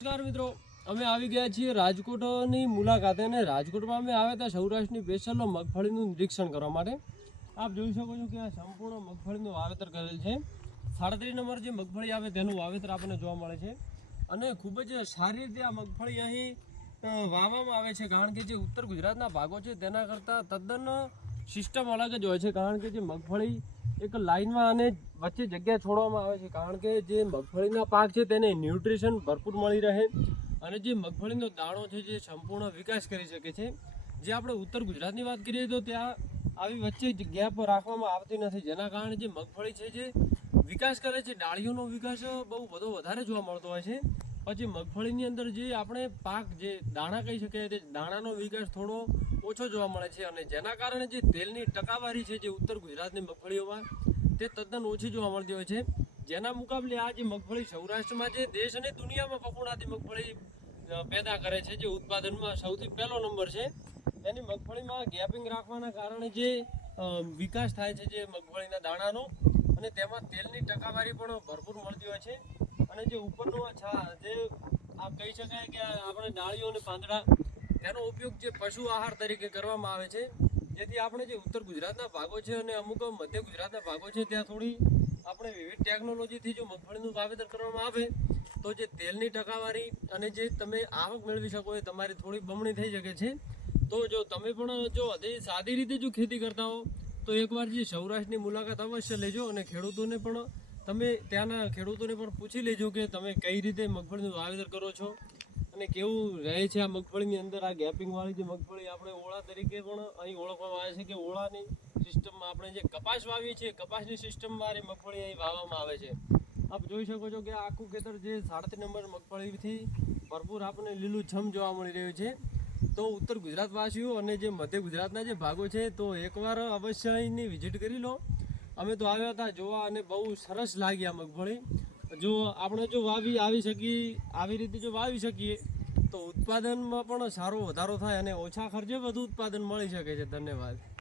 નમસ્કાર મિત્રો, અમે આવી ગયા છીએ રાજકોટની મુલાકાતે અને રાજકોટમાં અમે આવ્યા હતા સૌરાષ્ટ્રની સ્પેશિયલ મગફળીનું નિરીક્ષણ કરવા માટે। આપ જોઈ શકો છો કે આ સંપૂર્ણ મગફળીનું વાવેતર કરેલ છે। 37 નંબર જે મગફળી આવે તેનું વાવેતર આપણને જોવા મળે છે અને ખૂબ જ સારી રીતે આ મગફળી અહીં વાવવામાં આવે છે, કારણ કે જે ઉત્તર ગુજરાતના ભાગો છે તેના કરતાં તદ્દન સિસ્ટમ અલગ જ હોય છે। કારણ કે જે મગફળી એક લાઇનમાં અને વચ્ચે જગ્યા છોડવામાં આવે છે, કારણ કે જે મગફળીના પાક છે તેને ન્યુટ્રિશન ભરપૂર મળી રહે અને જે મગફળીનો દાણો છે જે સંપૂર્ણ વિકાસ કરી શકે છે। જે આપણે ઉત્તર ગુજરાતની વાત કરીએ તો ત્યાં આવી વચ્ચે ગેપ રાખવામાં આવતી નથી, જેના કારણે જે મગફળી છે જે વિકાસ કરે છે, ડાળીઓનો વિકાસ બહુ બધો વધારે જોવા મળતો હોય છે। પછી મગફળીની અંદર જે આપણે પાક જે દાણા કહી શકીએ તે દાણાનો વિકાસ થોડો ઓછો જોવા મળે છે અને જેના કારણે જે તેલની ટકાવારી છે જે ઉત્તર ગુજરાતની મગફળીઓમાં તે તદ્દન ઓછી જોવા મળતી હોય છે। જેના મુકાબલે આ જે મગફળી સૌરાષ્ટ્રમાં જે દેશ અને દુનિયામાં પકવડાતી મગફળી પેદા કરે છે, જે ઉત્પાદનમાં સૌથી પહેલો નંબર છે। એની મગફળીમાં ગેપિંગ રાખવાના કારણે જે વિકાસ થાય છે જે મગફળીના દાણાનો, અને તેમાં તેલની ટકાવારી પણ ભરપૂર મળતી હોય છે। અને જે ઉપરનો જે આ કહી શકાય કે આપણે ડાળીઓ અને પાંદડા તેનો ઉપયોગ જે પશુ આહાર તરીકે કરવામાં આવે છે, જેથી આપણે જે ઉત્તર ગુજરાતના ભાગો છે અને અમુક મધ્ય ગુજરાતના ભાગો છે ત્યાં થોડી આપણે વિવિધ ટેકનોલોજીથી જો મગફળીનું વાવેતર કરવામાં આવે તો જે તેલની ટકાવારી અને જે તમે આવક મેળવી શકો એ તમારી થોડી બમણી થઈ શકે છે। તો જો તમે પણ જો સાદી રીતે જો ખેતી કરતા હો તો એકવાર જે સૌરાષ્ટ્રની મુલાકાત અવશ્ય લેજો અને ખેડૂતોને પણ તમે ત્યાંના ખેડૂતોને પણ પૂછી લેજો કે તમે કઈ રીતે મગફળીનું વાવેતર કરો છો અને કેવું રહે છે આ મગફળીની અંદર। આ ગેપિંગવાળી જે મગફળી આપણે ઓળા તરીકે પણ અહીં ઓળખવામાં આવે છે કે ઓળાની સિસ્ટમમાં આપણે જે કપાસ વાવીએ છીએ કપાસની સિસ્ટમવાળી મગફળી અહીં વાવવામાં આવે છે। આપ જોઈ શકો છો કે આખું ખેતર જે 37 નંબર મગફળીથી ભરપૂર આપણને લીલુંછમ જોવા મળી રહ્યું છે। તો ઉત્તર ગુજરાતવાસીઓ અને જે મધ્ય ગુજરાતના જે ભાગો છે તો એકવાર અવશ્ય અહીંની વિઝિટ કરી લો। અમે તો આવ્યા હતા જોવા અને બહુ સરસ લાગી આ મગફળી। જો આપણે જો આવી રીતે જો વાવી શકીએ તો ઉત્પાદનમાં પણ સારો વધારો થાય અને ઓછા ખર્ચે વધુ ઉત્પાદન મળી શકે છે। ધન્યવાદ।